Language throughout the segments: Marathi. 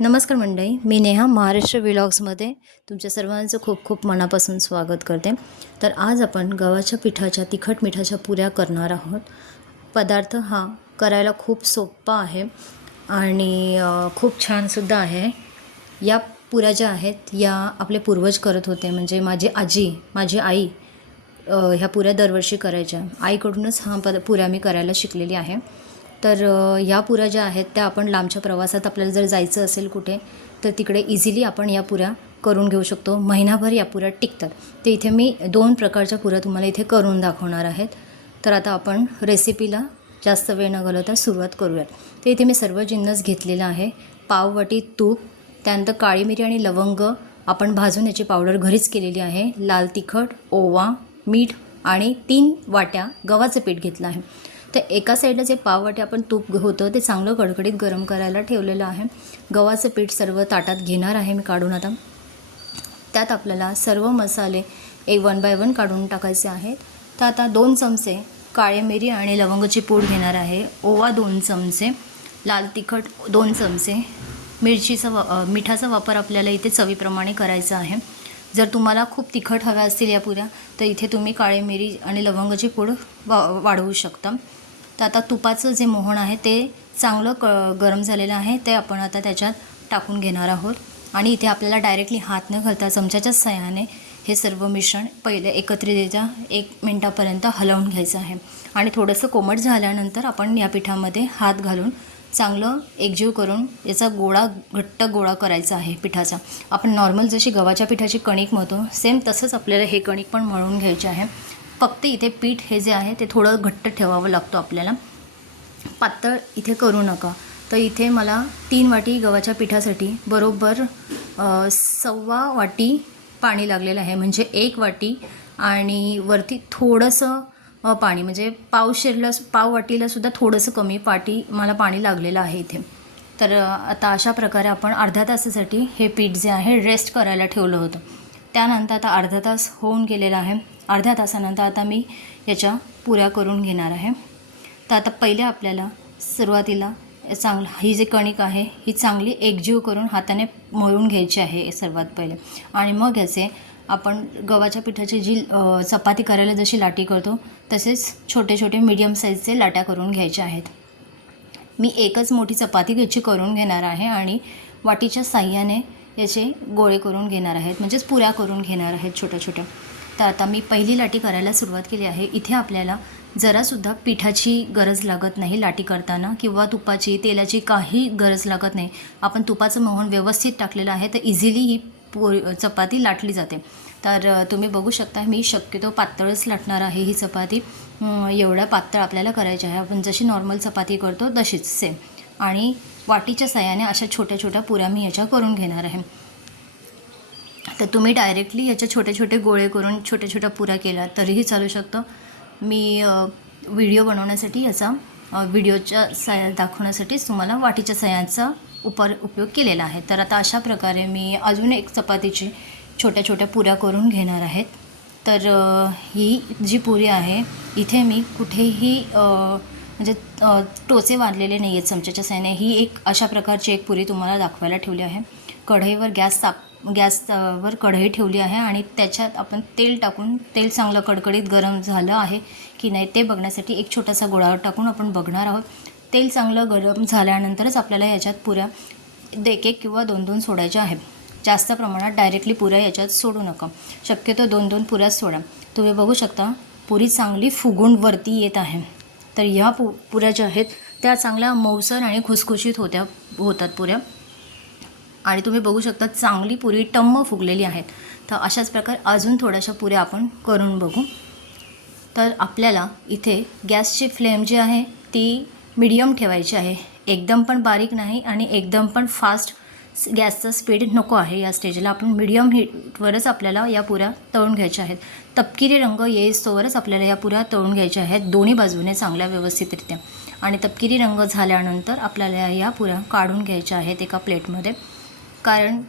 नमस्कार मंडळी मी नेहा महाराष्ट्र विलॉग्समध्ये तुमच्या सर्वांचं खूप खूप मनापासून स्वागत करते. तर आज आपण गव्हाच्या पिठाच्या तिखट मिठाच्या पुऱ्या करणार आहोत. पदार्थ हा करायला खूप सोपा आहे आणि खूप छानसुद्धा आहे. या पुऱ्या ज्या आहेत या आपले पूर्वज करत होते. म्हणजे माझी आजी माझी आई ह्या पुऱ्या दरवर्षी करायच्या. आईकडूनच हा पद पुऱ्या मी करायला शिकलेली आहे. तर ह्या पुऱ्या ज्या आहेत त्या आपण लांबच्या प्रवासात आपल्याला जर जायचं असेल कुठे तर तिकडे इझिली आपण या पुऱ्या करून घेऊ शकतो. महिनाभर या पुऱ्या टिकतात. ते इथे मी दोन प्रकारच्या पुऱ्या तुम्हाला इथे करून दाखवणार आहेत. तर आता आपण रेसिपीला जास्त वेळ न घालवता सुरुवात करूयात. तर इथे मी सर्व जिन्नस घेतलेला आहे. पाववाटी तूप त्यानंतर काळी मिरी आणि लवंग आपण भाजून याची पावडर घरीच केलेली आहे. लाल तिखट ओवा मीठ आणि तीन वाट्या गव्हाचं पीठ घेतलं आहे. तर एका साईडला जे पाववाटे आपण तूप होतं ते चांगलं कडकडीत गरम करायला ठेवलेलं आहे. गव्हाचं पीठ सर्व ताटात घेणार आहे मी काढून आता. त्यात आपल्याला सर्व मसाले एक वन बाय वन काढून टाकायचे आहेत. तर आता दोन चमचे काळे मिरी आणि लवंगाची पूड घेणार आहे. ओवा दोन चमचे लाल तिखट दोन चमचे. मिरचीचा वा मिठाचा वापर आपल्याला इथे चवीप्रमाणे करायचा आहे. जर तुम्हाला खूप तिखट हव्या असतील या पुऱ्या तर इथे तुम्ही काळे मिरी आणि लवंगाची पूड वा वाढवू शकता. तर आता तुपाचं जे मोहन आहे ते चांगलं क गरम झालेलं आहे ते आपण आता त्याच्यात टाकून घेणार आहोत. आणि इथे आपल्याला डायरेक्टली हात न घालता चमच्याच्याच सहाय्याने हे सर्व मिश्रण पहिले एकत्रितरित्या एक मिनटापर्यंत हलवून घ्यायचं आहे. आणि थोडंसं कोमट झाल्यानंतर आपण या पिठामध्ये हात घालून चांगलं एकजीव करून याचा गोळा घट्ट गोळा करायचा आहे पिठाचा. आपण नॉर्मल जशी गव्हाच्या पिठाची कणिक म्हणतो सेम तसंच आपल्याला हे कणिक पण मळून घ्यायचे आहे. फक्त इथे पीठ हे जे आहे ते थोडं घट्ट ठेवावं लागतं आपल्याला. पातळ इथे करू नका. तर इथे मला तीन वाटी गव्हाच्या पिठासाठी बरोबर सव्वा वाटी पाणी लागलेलं आहे. म्हणजे एक वाटी आणि वरती थोडंसं पाणी. म्हणजे पाव शिरला पाव वाटीला सुद्धा थोडंसं कमी पाटी मला पाणी लागलेलं आहे इथे. तर आता अशा प्रकारे आपण अर्ध्या तासासाठी हे पीठ जे आहे रेस्ट करायला ठेवलं होतं. त्यानंतर आता अर्धा तास होऊन गेलेला आहे. अर्ध्या तासानंतर आता मी याच्या पुऱ्या करून घेणार आहे. तर आता पहिले आपल्याला सुरुवातीला चांगलं ही जी कणिक आहे ही चांगली एकजीव करून हाताने मळून घ्यायची आहे सर्वात पहिले. आणि मग याचे आपण गव्हाच्या पिठाची जी चपाती करायला जशी लाटी करतो तसेच छोटे छोटे मीडियम साईजचे लाट्या करून घ्यायच्या आहेत. मी एकच मोठी चपाती घ्यायची करून घेणार आहे आणि वाटीच्या साह्याने याचे गोळे करून घेणार आहेत म्हणजेच पुऱ्या करून घेणार आहेत छोट्या छोट्या. तर आता मी पहिली लाटी करायला सुरुवात केली आहे. इथे आपल्याला जरासुद्धा पिठाची गरज लागत नाही लाटी करताना किंवा तुपाची तेलाची काही गरज लागत नाही. आपण तुपाचं मोहन व्यवस्थित टाकलेलं आहे तर इझिली ही पो चपाती लाटली जाते. तर तुम्ही बघू शकता मी शक्यतो पातळच लाटणार आहे ही चपाती. एवढ्या पातळ आपल्याला करायची आहे. आपण जशी नॉर्मल चपाती करतो तशीच सेम आणि वाटीच्या सहाय्याने अशा छोट्या छोट्या पुऱ्या मी याच्या करून घेणार आहे. तर तुम्ही डायरेक्टली याच्या छोटे छोटे गोळे करून छोट्या छोट्या पुऱ्या केल्या तरीही चालू शकतं. मी व्हिडिओ बनवण्यासाठी याचा व्हिडिओच्या सहाय्या दाखवण्यासाठीच तुम्हाला वाटीच्या सह्यांचा उपर उपयोग केलेला आहे. तर आता अशा प्रकारे मी अजून एक चपातीची छोट्या छोट्या पुऱ्या करून घेणार आहेत. तर ही जी पुरी आहे इथे मी कुठेही म्हणजे टोचे बांधलेले नाही आहेत चमच्याच्या साह्याने. ही एक अशा प्रकारची एक पुरी तुम्हाला दाखवायला ठेवली आहे. कढईवर गॅस ताप गॅसवर कढई ठेवली आहे आणि त्याच्यात आपण तेल टाकून तेल चांगलं कडकडीत गरम झालं आहे की नाही ते बघण्यासाठी एक छोटासा गोळा टाकून आपण बघणार आहोत. तेल चांगलं गरम झाल्यानंतरच आपल्याला याच्यात पुऱ्या एक एक किंवा दोन दोन सोडायच्या आहेत. जास्त प्रमाणात डायरेक्टली पुऱ्या याच्यात सोडू नका. शक्यतो दोन दोन पुऱ्याच सोडा. तुम्ही बघू शकता पुरी चांगली फुगून वरती येत आहे. तर ह्या पु पुऱ्या ज्या आहेत त्या चांगल्या मऊसर आणि खुसखुशीत होत्या होतात पुऱ्या. आणि तुम्ही बघू शकता चांगली पुरी टम्म फुगलेली आहेत. तर अशाच प्रकारे अजून थोड्याशा पुऱ्या आपण करून बघू. तर आपल्याला इथे गॅसची फ्लेम जी आहे ती मिडियम ठेवायची आहे. एकदम पण बारीक नाही आणि एकदम पण फास्ट गॅसचं स्पीड नको आहे या स्टेजला. आपण मिडियम हीटवरच आपल्याला या पुऱ्या तळून घ्यायच्या आहेत. तपकिरी रंग येईस्तोवरच आपल्याला या पुऱ्या तळून घ्यायच्या आहेत दोन्ही बाजूने चांगल्या व्यवस्थितरित्या. आणि तपकिरी रंग झाल्यानंतर आपल्याला या पुऱ्या काढून घ्यायच्या आहेत एका प्लेटमध्ये. कारण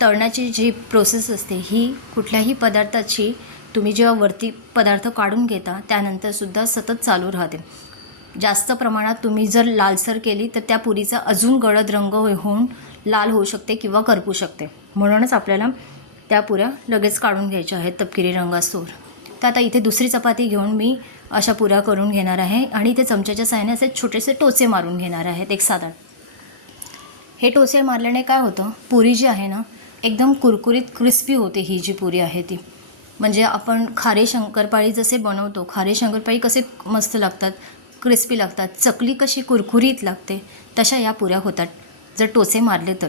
तळण्याची जी प्रोसेस असते ही कुठल्याही पदार्थाची तुम्ही जेव्हा वरती पदार्थ काढून घेता त्यानंतरसुद्धा सतत चालू राहते. जास्त प्रमाणात तुम्ही जर लालसर केली तर त्या पुरीचा अजून गडद रंग हो- होऊन लाल होऊ शकते किंवा करपू शकते. म्हणूनच आपल्याला त्या पुऱ्या लगेच काढून घ्यायच्या आहेत तपकिरी रंगासोर तर आता इथे दुसरी चपाती घेऊन मी अशा पुऱ्या करून घेणार आहे आणि इथे चमच्याच्या साहाय्याने असे छोटेसे टोचे मारून घेणार आहेत एक साधारण. हे टोसे मारल्याने काय होतं? पुरी जी आहे ना एकदम कुरकुरीत क्रिस्पी होते ही जी पुरी आहे ती. म्हणजे आपण खारे शंकरपाळी जसे बनवतो खारे शंकरपाळी कसे मस्त लागतात क्रिस्पी लागतात चकली कशी कुरकुरीत लागते तशा या पुऱ्या होतात. जर टोसे मारले तर.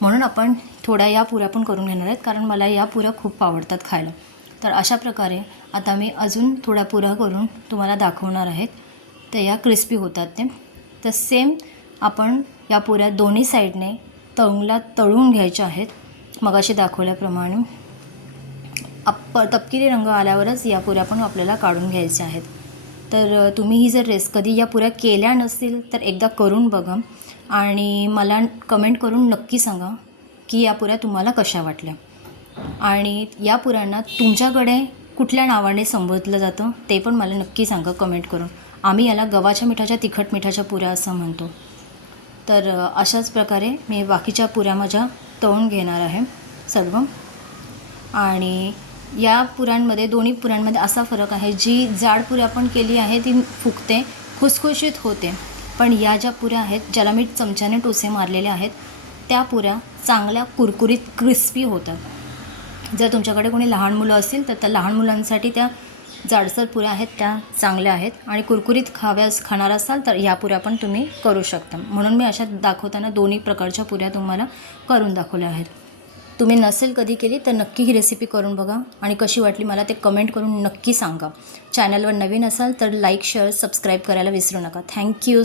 म्हणून आपण थोड्या या पुऱ्या पण करून घेणार आहेत कारण मला या पुऱ्या खूप आवडतात खायला. तर अशा प्रकारे आता मी अजून थोड्या पुऱ्या करून तुम्हाला दाखवणार आहेत. तर या क्रिस्पी होतात ते. तर सेम आपण या पुऱ्या दोन्ही साईडने तळुंगला तळून घ्यायच्या आहेत. मगाशी दाखवल्याप्रमाणे अप्प तपकिरी रंग आल्यावरच या पुऱ्या पण आपल्याला काढून घ्यायच्या आहेत. तर तुम्ही ही जर रेस कधी या पुऱ्या केल्या नसतील तर एकदा करून बघा आणि मला कमेंट करून नक्की सांगा की या पुऱ्या तुम्हाला कशा वाटल्या. आणि या पुऱ्यांना तुमच्याकडे कुठल्या नावाने संबोधलं जातं ते पण मला नक्की सांगा कमेंट करून. आम्ही याला गव्हाच्या मिठाच्या तिखट मिठाच्या पुऱ्या असं म्हणतो. तर अशाच प्रकारे मी बाकीच्या पुऱ्या माझ्या तळून घेणार आहे सर्व. आणि या पुऱ्यांमध्ये दोन्ही पुऱ्यांमध्ये असा फरक आहे जी जाड पुरी आपण केली आहे ती फुगते खुसखुशीत होते. पण या ज्या पुऱ्या आहेत ज्याला मी चमच्याने टोसे मारलेले आहेत त्या पुऱ्या चांगल्या कुरकुरीत क्रिस्पी होतात. जर तुमच्याकडे कोणी लहान मुलं असतील तर त्या लहान मुलांसाठी त्या जाडसर पुऱ्या आहेत त्या चांगल्या आहेत. आणि कुरकुरीत खाव्यास खाणार असाल तर ह्या पुऱ्या पण तुम्ही करू शकता. म्हणून मी अशा दाखवताना दोन्ही प्रकारच्या पुऱ्या तुम्हाला करून दाखवल्या आहेत. तुम्ही नसेल कधी केली तर नक्की ही रेसिपी करून बघा. आणि कशी वाटली मला ते कमेंट करून नक्की सांगा. चॅनलवर नवीन असाल तर लाईक शेअर सबस्क्राईब करायला विसरू नका. थँक्यू